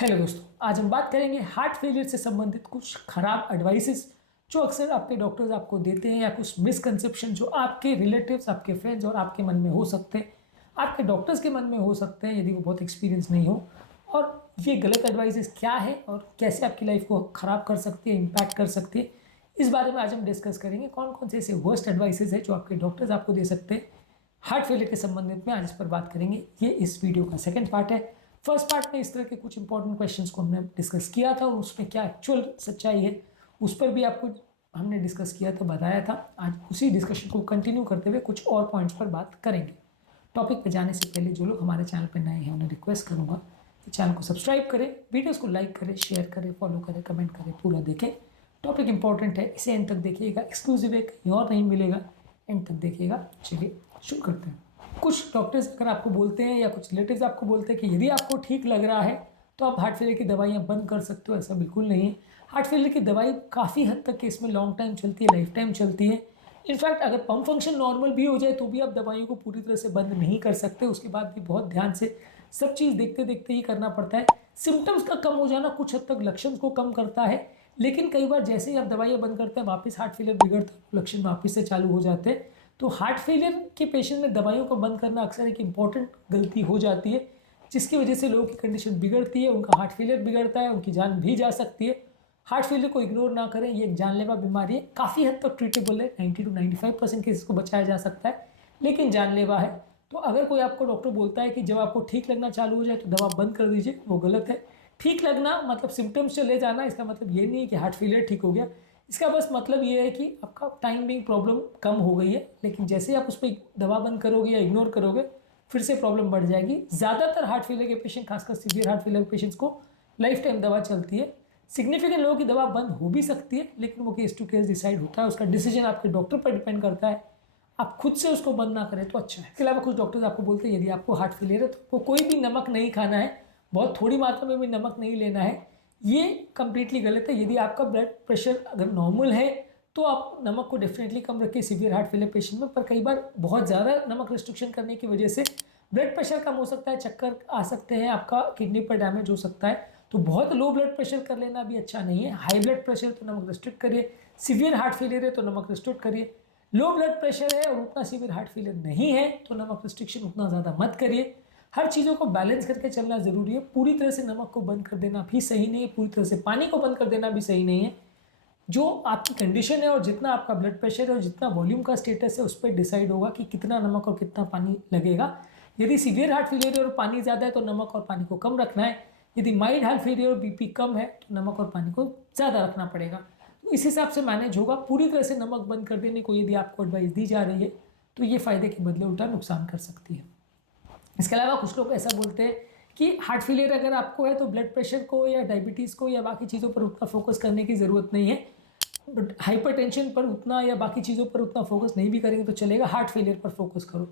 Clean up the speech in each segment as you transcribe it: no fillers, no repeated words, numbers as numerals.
Hello दोस्तों, आज हम बात करेंगे हार्ट फेलियर से संबंधित कुछ खराब एडवाइसेस जो अक्सर आपके डॉक्टर्स आपको देते हैं, या कुछ मिसकंसेप्शन जो आपके रिलेटिव्स, आपके फ्रेंड्स और आपके मन में हो सकते हैं, आपके डॉक्टर्स के मन में हो सकते हैं यदि वो बहुत एक्सपीरियंस नहीं हो। और ये गलत एडवाइसेस क्या है और कैसे आपकी लाइफ को ख़राब कर सकती है, इम्पैक्ट कर सकती है, इस बारे में आज हम डिस्कस करेंगे। कौन कौन से ऐसे वर्स्ट एडवाइसेस है जो आपके डॉक्टर्स आपको दे सकते हैं हार्ट फेलियर के संबंधित में, आज इस पर बात करेंगे। ये इस वीडियो का सेकंड पार्ट है। फर्स्ट पार्ट में इस तरह के कुछ इंपॉर्टेंट क्वेश्चंस को हमने डिस्कस किया था और उसमें क्या एक्चुअल सच्चाई है उस पर भी आपको हमने डिस्कस किया था, बताया था। आज उसी डिस्कशन को कंटिन्यू करते हुए कुछ और पॉइंट्स पर बात करेंगे। टॉपिक पर जाने से पहले जो लोग हमारे चैनल पर नए हैं उन्हें रिक्वेस्ट करूँगा कि चैनल को सब्सक्राइब करें, वीडियोज़ को लाइक करें, शेयर करें, फॉलो करें, कमेंट करें, पूरा देखें। टॉपिक इंपॉर्टेंट है, इसे एंड तक देखिएगा, एक्सक्लूसिव है, कहीं और नहीं मिलेगा, एंड तक देखिएगा। चलिए शुरू करते हैं। कुछ डॉक्टर्स अगर आपको बोलते हैं या कुछ रिलेटिव्स आपको बोलते हैं कि यदि आपको ठीक लग रहा है तो आप हार्ट फेलियर की दवाइयाँ बंद कर सकते हो, ऐसा बिल्कुल नहीं है। हार्ट फेलियर की दवाई काफ़ी हद तक केस में लॉन्ग टाइम चलती है, लाइफ टाइम चलती है। इनफैक्ट अगर पम्प फंक्शन नॉर्मल भी हो जाए तो भी आप दवाइयों को पूरी तरह से बंद नहीं कर सकते, उसके बाद भी बहुत ध्यान से सब चीज़ देखते देखते ही करना पड़ता है। सिम्टम्स का कम हो जाना कुछ हद तक लक्षण को कम करता है, लेकिन कई बार जैसे ही आप दवाइयाँ बंद करते हैं वापस हार्ट फेलियर बिगड़ता है, लक्षण वापस से चालू हो जाते हैं। तो हार्ट फेलियर के पेशेंट में दवाइयों को बंद करना अक्सर एक इम्पॉर्टेंट गलती हो जाती है, जिसकी वजह से लोगों की कंडीशन बिगड़ती है, उनका हार्ट फेलियर बिगड़ता है, उनकी जान भी जा सकती है। हार्ट फेलियर को इग्नोर ना करें, ये एक जानलेवा बीमारी है, काफ़ी हद तक ट्रीटेबल है, 90 to 95% केसेस को बचाया जा सकता है, लेकिन जानलेवा है। तो अगर कोई आपको डॉक्टर बोलता है कि जब आपको ठीक लगना चालू हो जाए तो दवा बंद कर दीजिए, वो गलत है। ठीक लगना मतलब सिम्टम्स चले जाना, इसका मतलब ये नहीं है कि हार्ट फेलियर ठीक हो गया। इसका बस मतलब ये है कि आपका टाइम बिंग प्रॉब्लम कम हो गई है, लेकिन जैसे ही आप उस पर दवा बंद करोगे या इग्नोर करोगे फिर से प्रॉब्लम बढ़ जाएगी। ज़्यादातर हार्ट फेलियर के पेशेंट, खासकर सीवियर हार्ट फेलियर के पेशेंट्स को लाइफ टाइम दवा चलती है। सिग्निफिकेंट लोगों की दवा बंद हो भी सकती है, लेकिन वो केस टू केस डिसाइड होता है, उसका डिसीजन आपके डॉक्टर पर डिपेंड करता है। आप खुद से उसको बंद ना करें तो अच्छा है। इसके अलावा कुछ डॉक्टर्स आपको बोलते हैं यदि आपको हार्ट फेलियर है तो आपको कोई भी नमक नहीं खाना है, बहुत थोड़ी मात्रा में भी नमक नहीं लेना है। ये कंप्लीटली गलत है। यदि आपका ब्लड प्रेशर अगर नॉर्मल है तो आप नमक को डेफिनेटली कम रखिए सीवियर हार्ट फेलियर पेशेंट में। पर कई बार बहुत ज़्यादा नमक रिस्ट्रिक्शन करने की वजह से ब्लड प्रेशर कम हो सकता है, चक्कर आ सकते हैं, आपका किडनी पर डैमेज हो सकता है। तो बहुत लो ब्लड प्रेशर कर लेना भी अच्छा नहीं है। हाई ब्लड प्रेशर तो नमक रिस्ट्रिक्ट करिए, सीवियर हार्ट फेलियर है तो नमक रिस्ट्रिक्ट करिए। लो ब्लड प्रेशर है और उतना सीवियर हार्ट फेलियर नहीं है तो नमक रिस्ट्रिक्शन उतना ज़्यादा मत करिए। हर चीज़ों को बैलेंस करके चलना ज़रूरी है। पूरी तरह से नमक को बंद कर देना भी सही नहीं है, पूरी तरह से पानी को बंद कर देना भी सही नहीं है। जो आपकी कंडीशन है और जितना आपका ब्लड प्रेशर है और जितना वॉल्यूम का स्टेटस है उस पर डिसाइड होगा कि कितना नमक और कितना पानी लगेगा। यदि सीवियर हार्ट फेलियर है और पानी ज़्यादा है तो नमक और पानी को कम रखना है। यदि माइल्ड हार्ट फेलियर और बीपी कम है तो नमक और पानी को ज़्यादा रखना पड़ेगा। तो इस हिसाब से मैनेज होगा। पूरी तरह से नमक बंद कर देने को यदि आपको एडवाइस दी जा रही है तो ये फ़ायदे के बदले उल्टा नुकसान कर सकती है। इसके अलावा कुछ लोग ऐसा बोलते हैं कि हार्ट फेलियर अगर आपको है तो ब्लड प्रेशर को या डायबिटीज़ को या बाकी चीज़ों पर उतना फोकस करने की ज़रूरत नहीं है। बट हाइपरटेंशन पर उतना या बाकी चीज़ों पर उतना फोकस नहीं भी करेंगे तो चलेगा, हार्ट फेलियर पर फोकस करो।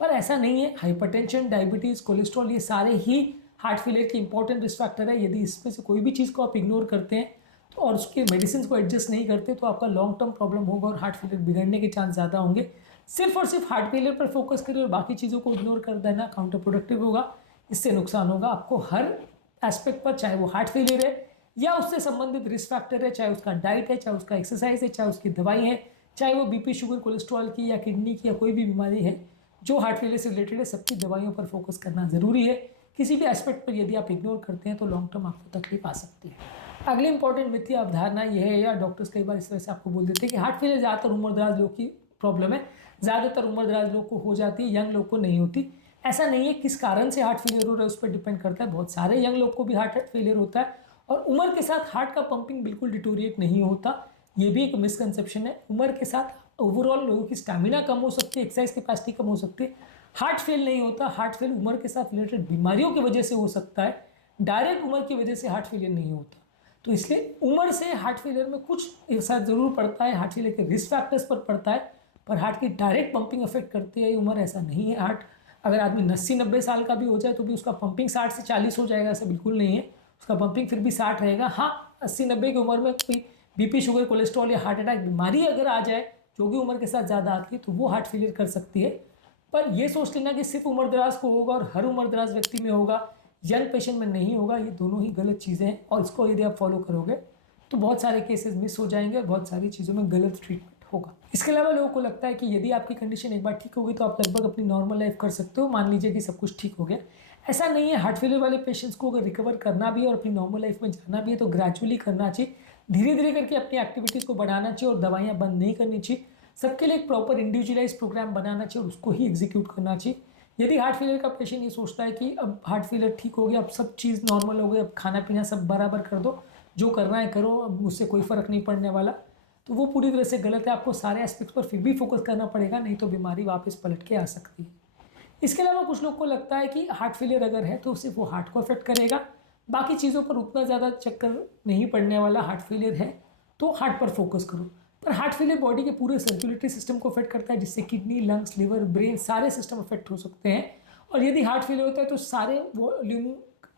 पर ऐसा नहीं है। हाइपरटेंशन, डायबिटीज़, कोलेस्ट्रॉल, ये सारे ही हार्ट फेलियर के इंपॉर्टेंट रिस्क फैक्टर है। यदि इसमें से कोई भी चीज़ को आप इग्नोर करते हैं तो और उसके मेडिसिन को एडजस्ट नहीं करते तो आपका लॉन्ग टर्म प्रॉब्लम होगा और हार्ट फेलियर बिगड़ने के चांस ज़्यादा होंगे। सिर्फ और सिर्फ हार्ट फेलियर पर फोकस करिए और बाकी चीज़ों को इग्नोर कर देना काउंटर प्रोडक्टिव होगा। इससे नुकसान होगा आपको हर एस्पेक्ट पर, चाहे वो हार्ट फेलियर है या उससे संबंधित रिस्क फैक्टर है, चाहे उसका डाइट है, चाहे उसका एक्सरसाइज है, चाहे उसकी दवाई है, चाहे वो बीपी, शुगर, कोलेस्ट्रॉल की या किडनी की या कोई भी बीमारी है जो हार्ट फेलियर से रिलेटेड है, सबकी दवाइयों पर फोकस करना ज़रूरी है। किसी भी एस्पेक्ट पर यदि आप इग्नोर करते हैं तो लॉन्ग टर्म आपको तकलीफ आ सकती है। अगली इंपॉर्टेंट मिथ्या अवधारणा यह है, या डॉक्टर्स कई बार इस तरह से आपको बोल देते हैं कि हार्ट फेलियर ज़्यादातर उम्रदराज लोग की प्रॉब्लम है, ज़्यादातर उम्रदराज लोग को हो जाती है, यंग लोग को नहीं होती। ऐसा नहीं है। किस कारण से हार्ट फेलियर हो रहा है उस पर डिपेंड करता है। बहुत सारे यंग लोग को भी हार्ट फेलियर होता है और उम्र के साथ हार्ट का पंपिंग बिल्कुल डिटोरिएट नहीं होता। ये भी एक मिसकंसेप्शन है। उम्र के साथ ओवरऑल लोगों की स्टैमिना कम हो सकती है, एक्सरसाइज कैपेसिटी कम हो सकती है। हार्ट फेल नहीं होता। हार्ट फेल उम्र के साथ रिलेटेड बीमारियों की वजह से हो सकता है, डायरेक्ट उम्र की वजह से हार्ट फेलियर नहीं होता। तो इसलिए उम्र से हार्ट फेलियर में कुछ असर जरूर पड़ता है, हार्ट फेलियर के रिस्क फैक्टर्स पर पड़ता है, पर हार्ट की डायरेक्ट पंपिंग अफेक्ट करती है उम्र, ऐसा नहीं है। हार्ट अगर आदमी 80-90 साल का भी हो जाए तो भी उसका पंपिंग 60 से 40 हो जाएगा, ऐसा बिल्कुल नहीं है। उसका पंपिंग फिर भी 60 रहेगा। हाँ, 80-90 की उम्र में कोई बीपी, शुगर, कोलेस्ट्रॉल या हार्ट अटैक बीमारी अगर आ जाए जो कि उम्र के साथ ज़्यादा आती है तो वो हार्ट फेलियर कर सकती है। पर ये सोच लेना कि सिर्फ उम्र दराज को होगा और हर उम्र दराज व्यक्ति में होगा, यंग पेशेंट में नहीं होगा। ये दोनों ही गलत चीज़ें हैं और इसको यदि आप फॉलो करोगे तो बहुत सारे केसेस मिस हो जाएंगे और बहुत सारी चीज़ों में गलत ट्रीटमेंट होगा। इसके अलावा लोगों को लगता है कि यदि आपकी कंडीशन एक बार ठीक होगी तो आप लगभग अपनी नॉर्मल लाइफ कर सकते हो, मान लीजिए कि सब कुछ ठीक हो गया। ऐसा नहीं है। हार्ट फेलियर वाले पेशेंट्स को अगर रिकवर करना भी है और अपनी नॉर्मल लाइफ में जाना भी है तो ग्रेजुअली करना चाहिए, धीरे धीरे करके अपनी एक्टिविटीज़ को बढ़ाना चाहिए और दवाइयाँ बंद नहीं करनी चाहिए। सबके लिए एक प्रॉपर इंडिविजुअलाइज प्रोग्राम बनाना चाहिए और उसको ही एग्जीक्यूट करना चाहिए। यदि हार्ट फेलियर का पेशेंट ये सोचता है कि अब हार्ट फेलियर ठीक हो गया, अब सब चीज़ नॉर्मल हो गई, अब खाना पीना सब बराबर कर दो, जो करना है करो, अब मुझसे कोई फ़र्क नहीं पड़ने वाला, तो वो पूरी तरह से गलत है। आपको सारे एस्पेक्ट्स पर फिर भी फोकस करना पड़ेगा, नहीं तो बीमारी वापस पलट के आ सकती है। इसके अलावा कुछ लोग को लगता है कि हार्ट फेलियर अगर है तो सिर्फ वो हार्ट को अफेक्ट करेगा, बाकी चीज़ों पर उतना ज़्यादा चक्कर नहीं पड़ने वाला। हार्ट फेलियर है तो हार्ट पर फोकस करो। पर हार्ट फेलियर बॉडी के पूरे सर्कुलेटरी सिस्टम को अफेक्ट करता है, जिससे किडनी, लंग्स, लिवर, ब्रेन सारे सिस्टम अफेक्ट हो सकते हैं। और यदि हार्ट फेलियर होता है तो सारे वॉल्यूम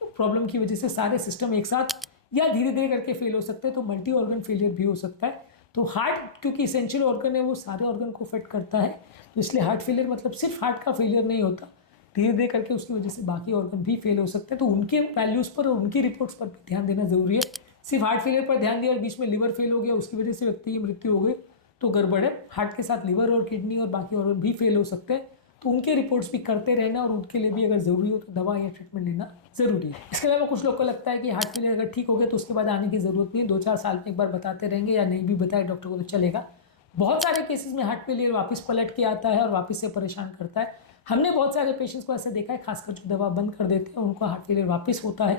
प्रॉब्लम की वजह से सारे सिस्टम एक साथ या धीरे धीरे करके फेल हो सकते हैं, तो मल्टी ऑर्गन फेलियर भी हो सकता है। तो हार्ट क्योंकि इसेंशियल ऑर्गन है, वो सारे ऑर्गन को अफेक्ट करता है, तो इसलिए हार्ट फेलियर मतलब सिर्फ हार्ट का फेलियर नहीं होता, धीरे धीरे करके उसकी वजह से बाकी ऑर्गन भी फेल हो सकते हैं। तो उनके वैल्यूज़ पर और उनकी रिपोर्ट्स पर भी ध्यान देना जरूरी है। सिर्फ हार्ट फेलियर पर ध्यान दिया और बीच में लिवर फेल हो गया, उसकी वजह से व्यक्ति की मृत्यु हो गई, तो गड़बड़ है। हार्ट के साथ लिवर और किडनी और बाकी ऑर्गन भी फेल हो सकते हैं, तो उनके रिपोर्ट्स भी करते रहना और उनके लिए भी अगर ज़रूरी हो तो दवा या ट्रीटमेंट लेना ज़रूरी है। इसके अलावा कुछ लोग को लगता है कि हार्ट फेलियर अगर ठीक हो गया तो उसके बाद आने की ज़रूरत नहीं है, 2-4 साल में एक बार बताते रहेंगे या नहीं भी बताए डॉक्टर को तो चलेगा। बहुत सारे केसेस में हार्ट फेलियर वापस पलट के आता है और वापस से परेशान करता है। हमने बहुत सारे पेशेंट्स को ऐसे देखा है, खासकर जो दवा बंद कर देते हैं उनको हार्ट फेलियर वापस होता है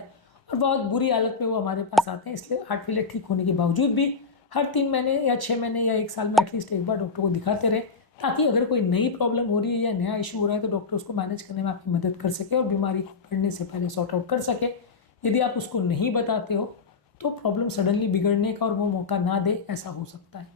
और बहुत बुरी हालत में वो हमारे पास आते हैं। इसलिए हार्ट फेलियर ठीक होने के बावजूद भी हर 3 महीने या 6 महीने या 1 साल में एटलीस्ट एक बार डॉक्टर को दिखाते रहे, ताकि अगर कोई नई प्रॉब्लम हो रही है या नया इशू हो रहा है तो डॉक्टर उसको मैनेज करने में आपकी मदद कर सके और बीमारी को बढ़ने से पहले सॉर्ट आउट कर सके। यदि आप उसको नहीं बताते हो तो प्रॉब्लम सडनली बिगड़ने का और वो मौका ना दे, ऐसा हो सकता है।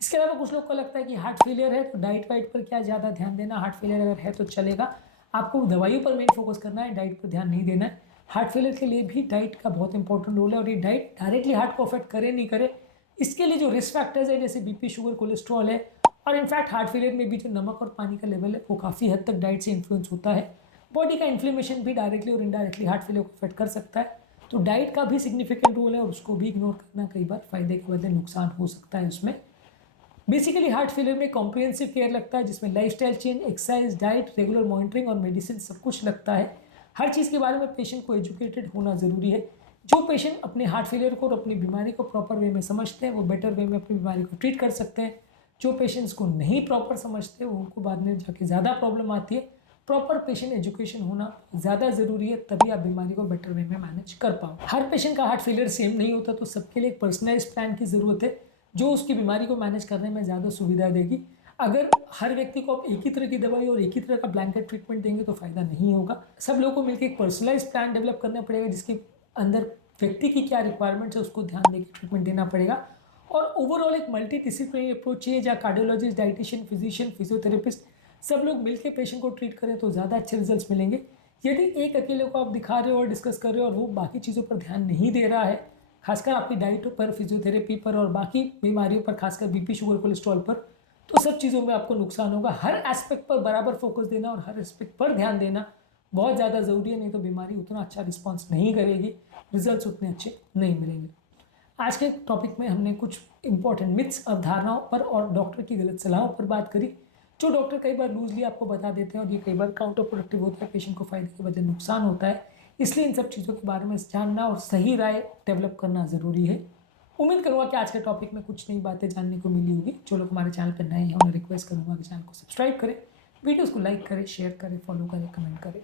इसके अलावा कुछ लोग को लगता है कि हार्ट फेलियर है तो डाइट वाइट पर क्या ज़्यादा ध्यान देना, हार्ट फेलियर अगर है तो चलेगा, आपको दवाइयों पर मेन फोकस करना है, डाइट पर ध्यान नहीं देना है। हार्ट फेलियर के लिए भी डाइट का बहुत इंपॉर्टेंट रोल है और ये डाइट डायरेक्टली हार्ट को अफेक्ट करे नहीं करे, इसके लिए जो रिस्क फैक्टर्स है जैसे बीपी, शुगर, कोलेस्ट्रॉल है, और इनफैक्ट हार्ट फेलियर में भी जो नमक और पानी का लेवल है वो काफ़ी हद तक डाइट से इन्फ्लुएंस होता है। बॉडी का इन्फ्लेमेशन भी डायरेक्टली और इनडायरेक्टली हार्ट फेलियर को अफेक्ट कर सकता है, तो डाइट का भी सिग्निफिकेंट रोल है और उसको भी इग्नोर करना कई बार फायदे के बदले नुकसान हो सकता है उसमें। बेसिकली हार्ट फेलियर में कॉम्प्रिहेंसिव केयर लगता है, जिसमें lifestyle change, exercise, diet, regular monitoring और मेडिसिन सब कुछ लगता है। हर चीज़ के बारे में पेशेंट को एजुकेटेड होना ज़रूरी है। जो पेशेंट अपने हार्ट फेलियर को और अपनी बीमारी को प्रॉपर वे में समझते हैं वो बेटर वे में अपनी बीमारी को ट्रीट कर सकते हैं। जो पेशेंट्स को नहीं प्रॉपर समझते वो उनको बाद में जाके ज़्यादा प्रॉब्लम आती है। प्रॉपर पेशेंट एजुकेशन होना ज़्यादा ज़रूरी है, तभी आप बीमारी को बेटर वे में मैनेज कर पाओ। हर पेशेंट का हार्ट फेलियर सेम नहीं होता, तो सबके लिए एक पर्सनलाइज प्लान की ज़रूरत है जो उसकी बीमारी को मैनेज करने में ज़्यादा सुविधा देगी। अगर हर व्यक्ति को आप एक ही तरह की दवाई और एक ही तरह का ब्लैंकेट ट्रीटमेंट देंगे तो फ़ायदा नहीं होगा। सब लोगों को मिलकर एक पर्सनलाइज प्लान डेवलप करना पड़ेगा, जिसके अंदर व्यक्ति की क्या रिक्वायरमेंट्स है उसको ध्यान देकर ट्रीटमेंट देना पड़ेगा। और ओवरऑल एक मल्टी डिसिप्लिनरी अप्रोच चाहिए, जहाँ कार्डियोलॉजिस्ट, डाइटिशियन, फिजिशियन, फिजियोथेरेपिस्ट सब लोग मिलकर पेशेंट को ट्रीट करें तो ज़्यादा अच्छे रिजल्ट्स मिलेंगे। यदि एक अकेले को आप दिखा रहे हो और डिस्कस कर रहे हो और वो बाकी चीज़ों पर ध्यान नहीं दे रहा है, खासकर आपकी डाइट पर, फिजियोथेरेपी पर और बाकी बीमारियों पर, खासकर बीपी, शुगर, कोलेस्ट्रॉल पर, तो सब चीज़ों में आपको नुकसान होगा। हर एस्पेक्ट पर बराबर फोकस देना और हर एस्पेक्ट पर ध्यान देना बहुत ज़्यादा ज़रूरी है, नहीं तो बीमारी उतना अच्छा रिस्पॉन्स नहीं करेगी, रिजल्ट्स उतने अच्छे नहीं मिलेंगे। आज के टॉपिक में हमने कुछ इंपॉर्टेंट मिथ्स, अवधारणाओं पर और डॉक्टर की गलत सलाहों पर बात करी, जो डॉक्टर कई बार लूजली आपको बता देते हैं और ये कई बार काउंटर प्रोडक्टिव होता है, पेशेंट को फायदे के बजाय नुकसान होता है। इसलिए इन सब चीज़ों के बारे में जानना और सही राय डेवलप करना ज़रूरी है। उम्मीद करूँगा कि आज के टॉपिक में कुछ नई बातें जानने को मिली होगी। जो लोग हमारे चैनल पर नए हैं उन्हें रिक्वेस्ट करूँगा कि चैनल को सब्सक्राइब करें, वीडियोज़ को लाइक करें, शेयर करें, फॉलो करें, कमेंट करें।